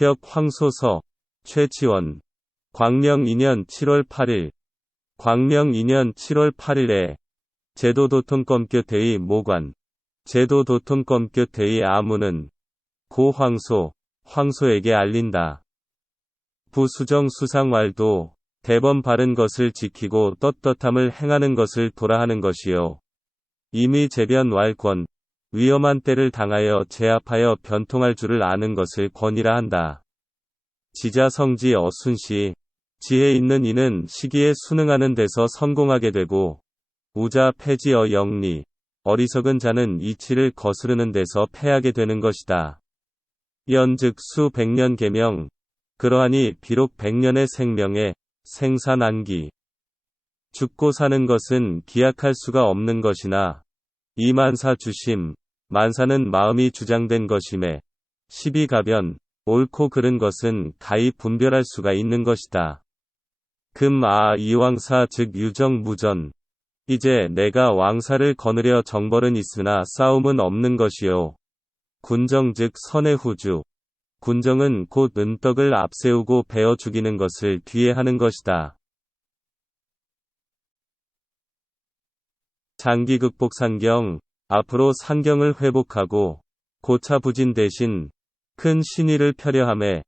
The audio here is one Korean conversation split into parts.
합격 황소서, 최치원. 광명 2년 7월 8일. 광명 2년 7월 8일에 제도도통검교대의 모관, 제도도통검교대의 아무는 고 황소에게 알린다. 부수정 수상왈도 대범 바른 것을 지키고 떳떳함을 행하는 것을 도라하는 것이요. 이미 재변 왈권, 위험한 때를 당하여 제압하여 변통할 줄을 아는 것을 권이라 한다. 지자성지 어순시, 지혜 있는 이는 시기에 순응하는 데서 성공하게 되고, 우자 패지어 영리, 어리석은 자는 이치를 거스르는 데서 패하게 되는 것이다. 연즉 수 백년 계명, 그러하니 비록 백년의 생명에 생사난기. 죽고 사는 것은 기약할 수가 없는 것이나 이만사 주심, 만사는 마음이 주장된 것임에 시비가변, 옳고 그른 것은 가히 분별할 수가 있는 것이다. 이왕사 즉 유정무전. 이제 내가 왕사를 거느려 정벌은 있으나 싸움은 없는 것이요. 군정 즉 선의 후주. 군정은 곧 은떡을 앞세우고 베어 죽이는 것을 뒤에 하는 것이다. 장기 극복 상경, 앞으로 상경을 회복하고 고차부진 대신 큰 신의를 펴려함에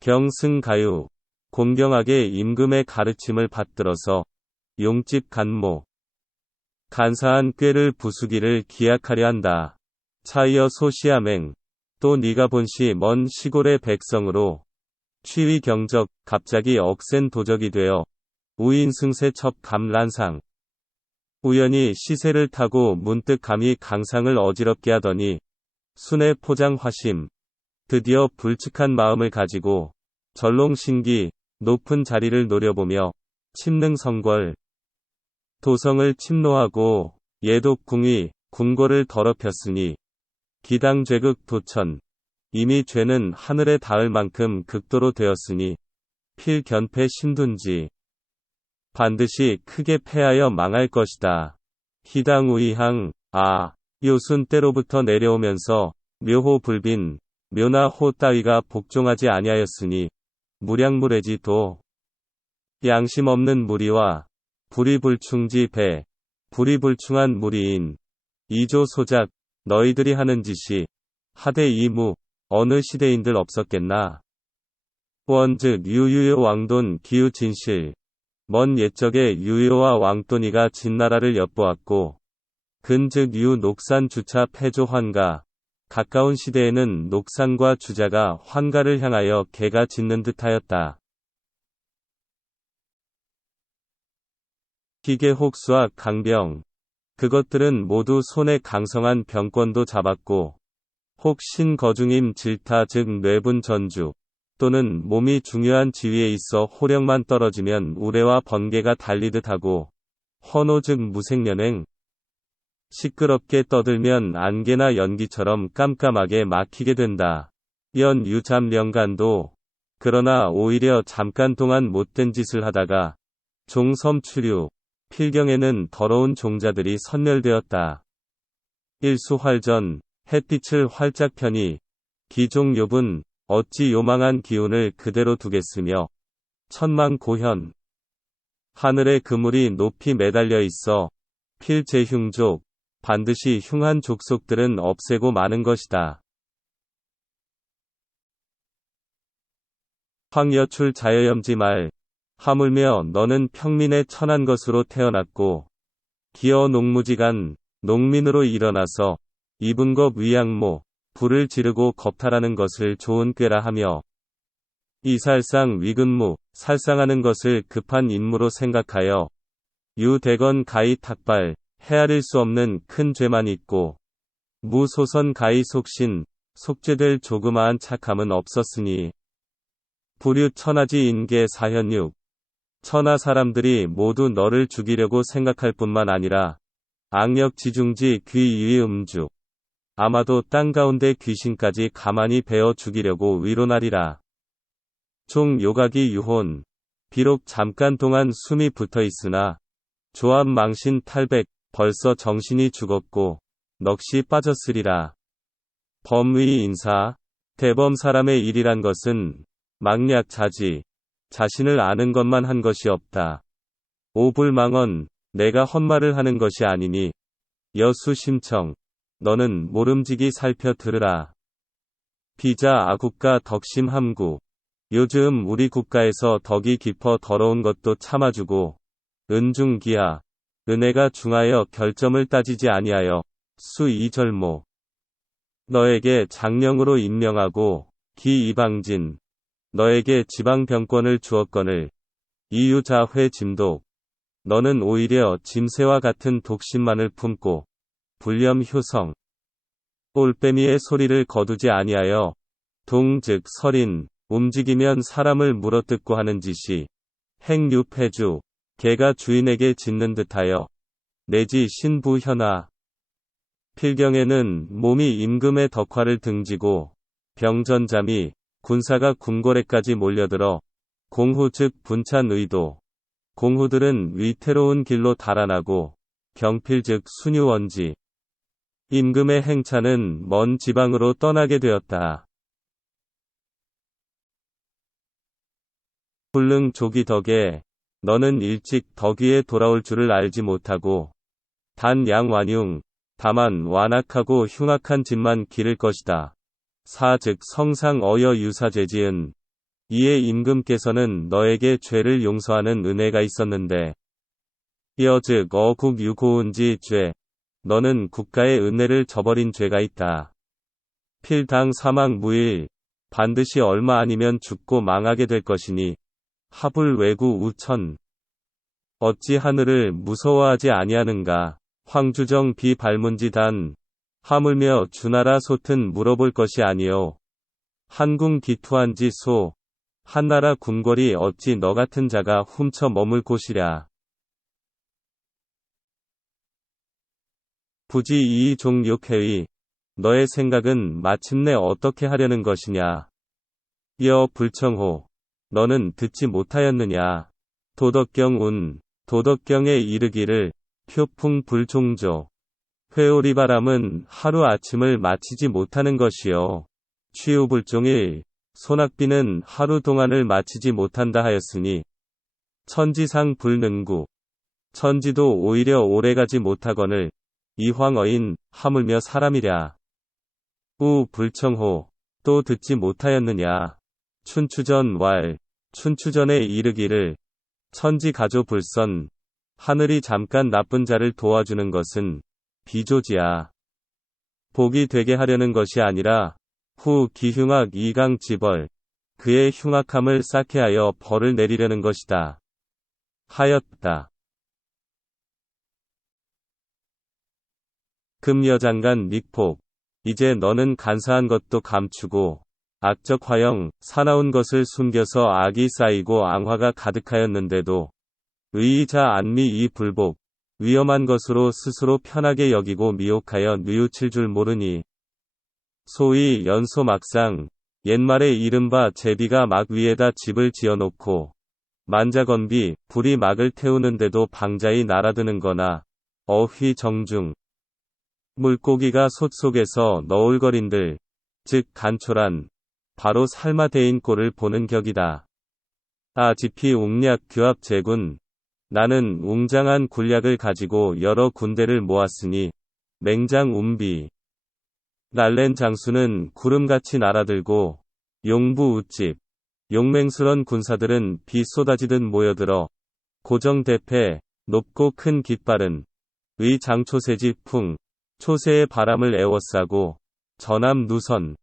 경승가유, 공경하게 임금의 가르침을 받들어서 용집 간모, 간사한 꾀를 부수기를 기약하려 한다. 차이어 소시아맹, 또 네가 본시 먼 시골의 백성으로 취위 경적, 갑자기 억센 도적이 되어 우인승세 첩 감란상. 우연히 시세를 타고 문득 감히 강상을 어지럽게 하더니 순의 포장 화심, 드디어 불측한 마음을 가지고 전롱신기, 높은 자리를 노려보며 침능성궐, 도성을 침노하고 예독궁위, 궁궐을 더럽혔으니 기당죄극 도천, 이미 죄는 하늘에 닿을 만큼 극도로 되었으니 필견패 신둔지. 반드시 크게 패하여 망할 것이다. 희당우이항, 요순 때로부터 내려오면서 묘호불빈, 묘나 호 따위가 복종하지 아니하였으니 무량무례지 도. 양심 없는 무리와 불의불충지 배, 불의불충한 무리인 이조 소작, 너희들이 하는 짓이 하대 이무, 어느 시대인들 없었겠나. 원즉 유유요 왕돈 기유 진실. 먼 옛적에 유효와 왕돈이가 진나라를 엿보았고, 근즉 유 녹산 주차 패조 환가, 가까운 시대에는 녹산과 주자가 환가를 향하여 개가 짖는 듯하였다. 희계 혹수와 강병, 그것들은 모두 손에 강성한 병권도 잡았고, 혹 신거중임 질타 즉 뇌분 전주, 또는 몸이 중요한 지위에 있어 호령만 떨어지면 우레와 번개가 달리듯 하고, 헌호 즉 무생연행, 시끄럽게 떠들면 안개나 연기처럼 깜깜하게 막히게 된다. 연유잠령간도, 그러나 오히려 잠깐 동안 못된 짓을 하다가 종섬추류, 필경에는 더러운 종자들이 선멸되었다. 일수활전, 햇빛을 활짝 펴니 기종욕은 어찌 요망한 기운을 그대로 두겠으며 천망고현, 하늘에 그물이 높이 매달려 있어 필제흉족, 반드시 흉한 족속들은 없애고 마는 것이다. 황여출 자여염지 말, 하물며 너는 평민의 천한 것으로 태어났고 기어 농무지간, 농민으로 일어나서 입은 것 위양모, 불을 지르고 겁탈하는 것을 좋은 꾀라 하며 이살상 위근무, 살상하는 것을 급한 임무로 생각하여 유대건 가히 탁발, 헤아릴 수 없는 큰 죄만 있고 무소선 가히 속신, 속죄될 조그마한 착함은 없었으니 불유 천하지 인계 사현육, 천하 사람들이 모두 너를 죽이려고 생각할 뿐만 아니라 악력 지중지 귀유의 음주, 아마도 땅 가운데 귀신까지 가만히 베어 죽이려고 위론하리라. 종 요각이 유혼, 비록 잠깐 동안 숨이 붙어 있으나 조합 망신 탈백, 벌써 정신이 죽었고 넋이 빠졌으리라. 범위 인사, 대범 사람의 일이란 것은 망략자지, 자신을 아는 것만 한 것이 없다. 오불망언, 내가 헛말을 하는 것이 아니니. 여수심청, 너는 모름지기 살펴 들으라. 비자 아국가 덕심함구. 요즘 우리 국가에서 덕이 깊어 더러운 것도 참아주고, 은중기하, 은혜가 중하여 결점을 따지지 아니하여, 수이절모. 너에게 장령으로 임명하고, 기이방진, 너에게 지방병권을 주었거늘, 이유자회 짐독. 너는 오히려 짐새와 같은 독심만을 품고, 불렴효성. 올빼미의 소리를 거두지 아니하여, 동 즉 설인, 움직이면 사람을 물어뜯고 하는 짓이, 행유패주, 개가 주인에게 짖는 듯하여, 내지 신부현아. 필경에는 몸이 임금의 덕화를 등지고, 병전잠이, 군사가 궁궐에까지 몰려들어, 공후 즉 분찬 의도. 공후들은 위태로운 길로 달아나고, 경필 즉 순유원지. 임금의 행차는 먼 지방으로 떠나게 되었다. 훌릉 조기 덕에, 너는 일찍 덕위에 돌아올 줄을 알지 못하고, 단 양완융, 다만 완악하고 흉악한 짓만 기를 것이다. 사 즉 성상 어여 유사죄지은, 이에 임금께서는 너에게 죄를 용서하는 은혜가 있었는데, 여 즉 어국 유고운지 죄, 너는 국가의 은혜를 저버린 죄가 있다. 필당 사망 무일, 반드시 얼마 아니면 죽고 망하게 될 것이니, 하불 외구 우천. 어찌 하늘을 무서워하지 아니하는가. 황주정 비발문지단. 하물며 주나라 솥은 물어볼 것이 아니요. 한궁 기투한지 소. 한나라 궁궐이 어찌 너 같은 자가 훔쳐 머물 곳이랴. 부지 이종 욕회의. 너의 생각은 마침내 어떻게 하려는 것이냐. 여 불청호. 너는 듣지 못하였느냐. 도덕경 운. 도덕경에 이르기를, 표풍 불종조. 회오리바람은 하루 아침을 마치지 못하는 것이요. 취우불종일. 소낙비는 하루 동안을 마치지 못한다 하였으니. 천지상 불능구. 천지도 오히려 오래가지 못하거늘, 이황어인, 하물며 사람이랴. 우 불청호. 또 듣지 못하였느냐. 춘추전 왈. 춘추전에 이르기를, 천지가조 불선. 하늘이 잠깐 나쁜 자를 도와주는 것은 비조지야. 복이 되게 하려는 것이 아니라, 후 기흉악 이강지벌. 그의 흉악함을 쌓게 하여 벌을 내리려는 것이다. 하였다. 금여장간 닉폭. 이제 너는 간사한 것도 감추고, 악적 화형, 사나운 것을 숨겨서 악이 쌓이고 앙화가 가득하였는데도, 의의자 안미 이 불복, 위험한 것으로 스스로 편하게 여기고 미혹하여 뉘우칠 줄 모르니. 소위 연소막상, 옛말에 이른바 제비가 막 위에다 집을 지어놓고, 만자건비, 불이 막을 태우는데도 방자히 날아드는 거나, 어휘 정중. 물고기가 솥 속에서 너울거린들, 즉 간초란, 바로 삶아 데인 꼴을 보는 격이다. 아지피 웅략 규합 제군. 나는 웅장한 군략을 가지고 여러 군대를 모았으니, 맹장 운비. 날랜 장수는 구름같이 날아들고, 용부 웃집. 용맹스런 군사들은 비 쏟아지듯 모여들어, 고정대패, 높고 큰 깃발은, 의 장초세지 풍, 초세의 바람을 에워싸고, 전함 누선.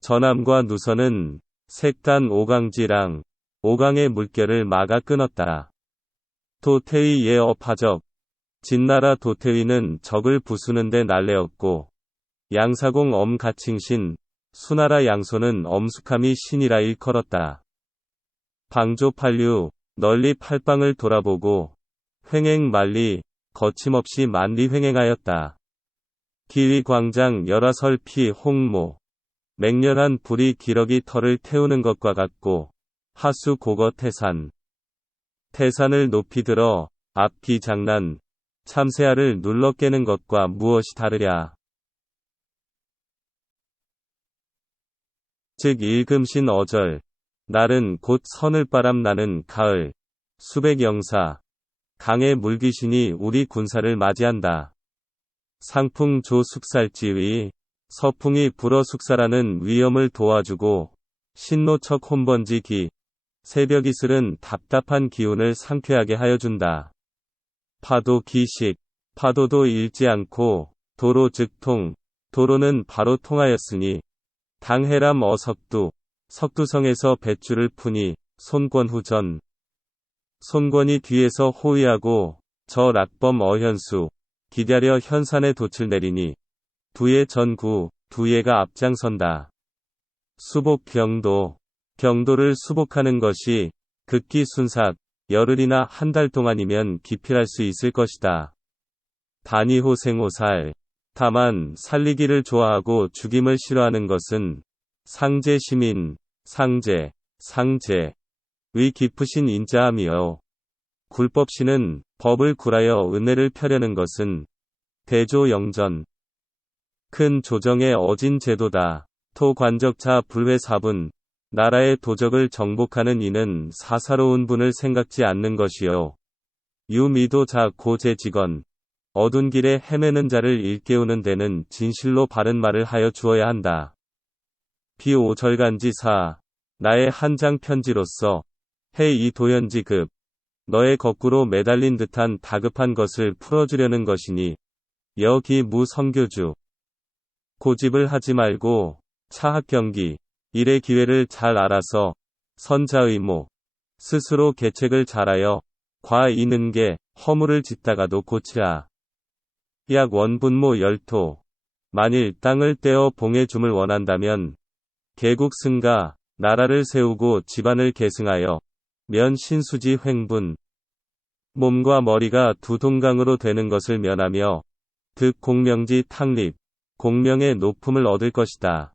전함과 누선은, 색단 오강지랑, 오강의 물결을 막아 끊었다. 도태의 예업하적. 진나라 도태의는 적을 부수는데 날래었고, 양사공 엄가칭신, 수나라 양소는 엄숙함이 신이라 일컬었다. 방조팔류, 널리 팔방을 돌아보고, 횡행 만리, 거침없이 만리 횡행하였다. 기위광장 열화설 피 홍모. 맹렬한 불이 기러기 털을 태우는 것과 같고, 하수 고거 태산. 태산을 높이 들어, 앞기 장난, 참새알을 눌러 깨는 것과 무엇이 다르랴. 즉 일금신 어절. 날은 곧 서늘바람 나는 가을. 수백 영사. 강의 물귀신이 우리 군사를 맞이한다. 상풍 조 숙살지위. 서풍이 불어 숙살하는 위험을 도와주고 신노척 혼번지 기. 새벽 이슬은 답답한 기운을 상쾌하게 하여준다. 파도 기식. 파도도 잃지 않고 도로 즉 통. 도로는 바로 통하였으니 당해람 어석두. 석두성에서 뱃줄을 푸니 손권후전. 손권이 뒤에서 호위하고 저 락범 어현수. 기다려 현산에 돛을 내리니 두예 전구. 두예가 앞장선다. 수복 경도. 경도를 수복하는 것이 극기 순삭. 열흘이나 한 달 동안이면 기필할 수 있을 것이다. 단이호 생호살. 다만 살리기를 좋아하고 죽임을 싫어하는 것은 상제 시민, 상제, 상제의 깊으신 인자함이요. 굴법시는 법을 굴하여 은혜를 펴려는 것은 대조영전. 큰 조정의 어진 제도다. 토관적자 불회사분. 나라의 도적을 정복하는 이는 사사로운 분을 생각지 않는 것이요. 유미도자 고제직원. 어둔 길에 헤매는 자를 일깨우는 데는 진실로 바른 말을 하여 주어야 한다. 비오절간지사. 나의 한 장 편지로서 해 이 도연지급. 너의 거꾸로 매달린 듯한 다급한 것을 풀어주려는 것이니 여기 무성교주. 고집을 하지 말고 차학경기. 일의 기회를 잘 알아서 선자의모. 스스로 계책을 잘하여 과이는게 허물을 짓다가도 고치라. 약 원분모 열토. 만일 땅을 떼어 봉해 줌을 원한다면 개국 승가. 나라를 세우고 집안을 계승하여 면 신수지 횡분. 몸과 머리가 두 동강으로 되는 것을 면하며 득 공명지 탕립. 공명의 높음을 얻을 것이다.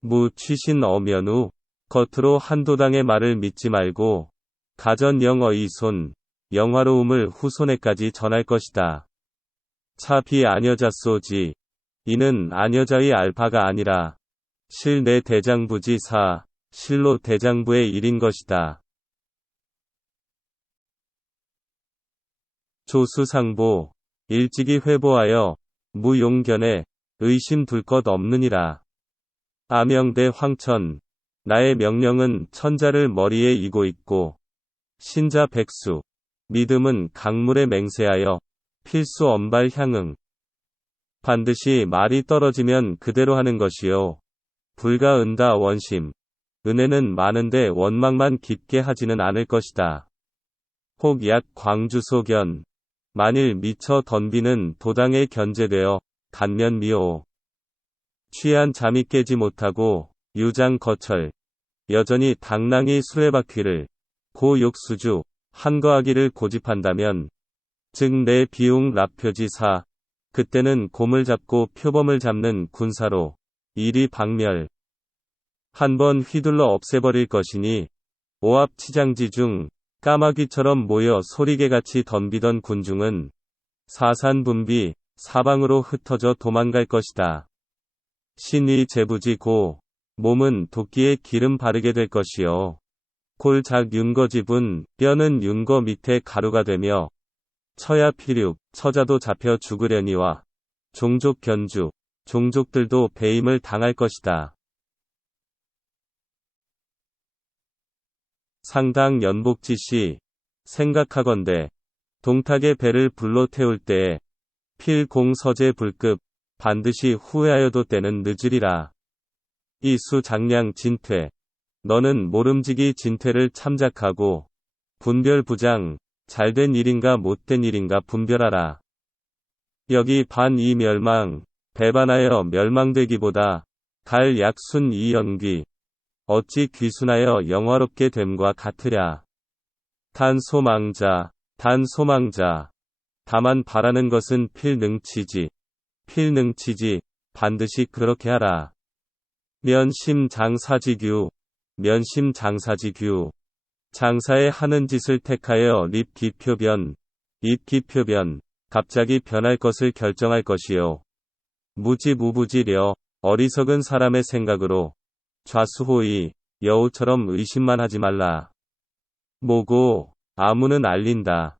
무 취신 어면후. 겉으로 한도당의 말을 믿지 말고 가전 영어이 손. 영화로움을 후손에까지 전할 것이다. 차비 아녀자소지. 이는 아녀자의 알바가 아니라 실 내 대장부지 사. 실로 대장부의 일인 것이다. 조수상보. 일찍이 회보하여 무용견에 의심 둘 것 없느니라. 아명대 황천. 나의 명령은 천자를 머리에 이고 있고 신자 백수. 믿음은 강물에 맹세하여 필수 엄발 향응. 반드시 말이 떨어지면 그대로 하는 것이요. 불가 은다 원심. 은혜는 많은데 원망만 깊게 하지는 않을 것이다. 혹 약 광주소견. 만일 미처 덤비는 도당에 견제되어 간면 미호. 취한 잠이 깨지 못하고 유장 거철. 여전히 당랑이 수레바퀴를 고욕수주 한거하기를 고집한다면 즉 내 비웅 랍표지사. 그때는 곰을 잡고 표범을 잡는 군사로 일이 박멸. 한번 휘둘러 없애버릴 것이니 오합치장지 중 까마귀처럼 모여 소리개같이 덤비던 군중은 사산분비 사방으로 흩어져 도망갈 것이다. 신이 재부지 고. 몸은 도끼에 기름 바르게 될 것이요. 골작 윤거지분. 뼈는 윤거 밑에 가루가 되며 처야 피륙. 처자도 잡혀 죽으려니와 종족 견주. 종족들도 배임을 당할 것이다. 상당 연복지시. 생각하건대 동탁의 배를 불로 태울 때에 필공서제 불급. 반드시 후회하여도 때는 늦으리라. 이수 장량 진퇴. 너는 모름지기 진퇴를 참작하고 분별부장. 잘된 일인가 못된 일인가 분별하라. 여기 반이 멸망. 배반하여 멸망되기보다 갈 약순 이 연귀. 어찌 귀순하여 영화롭게 됨과 같으랴. 단 소망자. 단 소망자. 다만 바라는 것은 필능치지. 필능치지. 반드시 그렇게 하라. 면심장사지규. 면심장사지규. 장사에 하는 짓을 택하여 립기표변. 입기표변. 갑자기 변할 것을 결정할 것이요. 무지무부지려. 어리석은 사람의 생각으로 좌수호의 여우처럼 의심만 하지 말라. 모고 아무는 알린다.